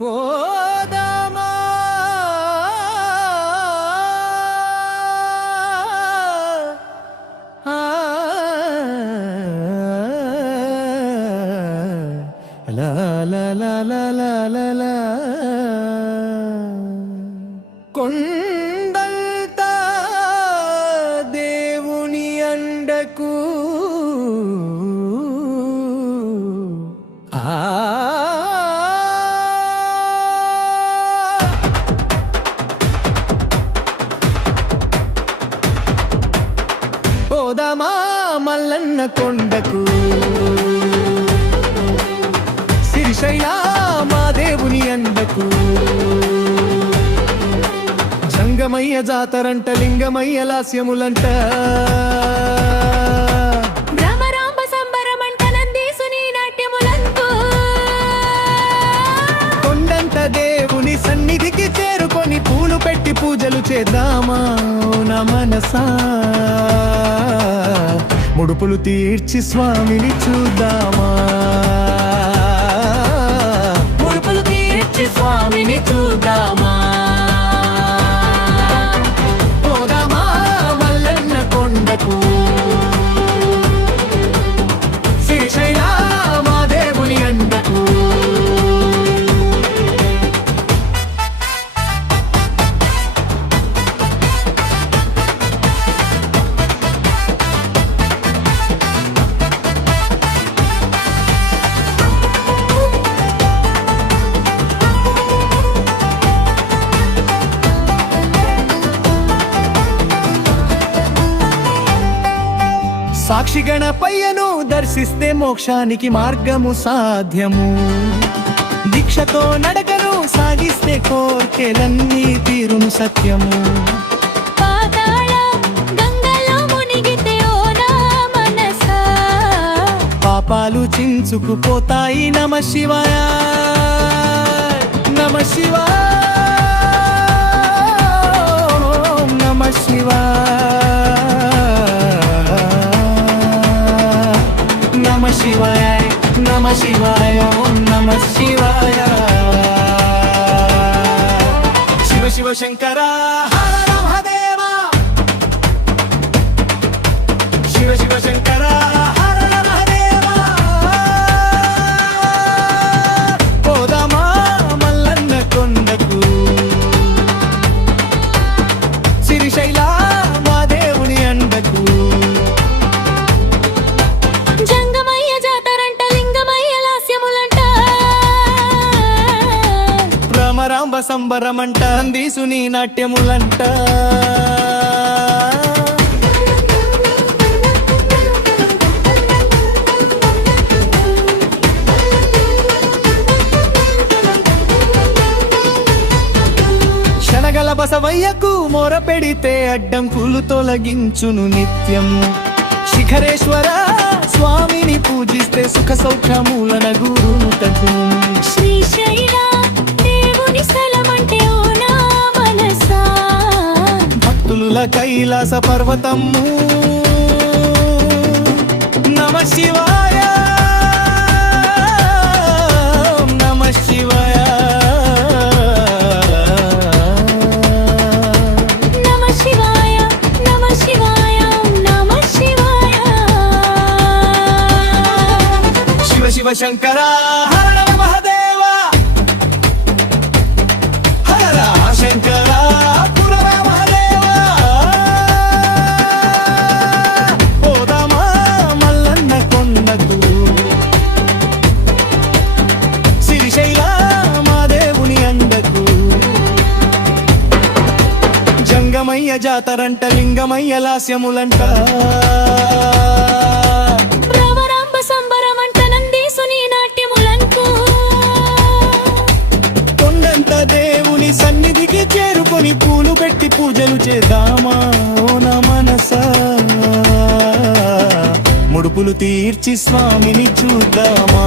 పోదామా? ఆ, దేవుని అండకు. ఆ. పోదామా మల్లన్న కొండకు? సిరిశైల మా దేవుని అందకు జంగమయ్య జాతరంట లింగమయ్య లాస్యములంట. చేద్దామా? ఓ నా మనసా? ముడుపులు తీర్చి స్వామిని చూద్దామా? సాక్షి గణపయ్యను దర్శిస్తే మోక్షానికి మార్గము సాధ్యము. దీక్షతో నడకను సాగిస్తే కోర్కెలన్నీ తీరును సత్యము. పాపాలు చించుకుపోతాయి నమ శివాయ. నమ శివాయ. శివాయ ఓం నమ శివాయ. శివ శివ శంకరా. సాంబ సంబరమంట అందీసుని నాట్యములంట. శనగల బసవయ్యకు మొర పెడితే అడ్డంకులు తొలగించును నిత్యం శిఖరేశ్వర స్వామిని పూజిస్తే సుఖ సౌఖ్యములన గురుటకు శ్రీశైలా భక్తుల కైలాస పర్వతము. నమ శివాయ. నమ శివాయ. శివ శంకర. జంగమయ్య జాతరంట లింగమయ్య లాస్యములంట. భ్రమరాంబ సంబరమంట నందీసుని నాట్యములంకు కొండంత దేవుని సన్నిధికి చేరుకొని పూలు పెట్టి పూజలు చేద్దామా? నా మనసా. చూద్దామా ముడుపులు తీర్చి స్వామిని చూద్దామా?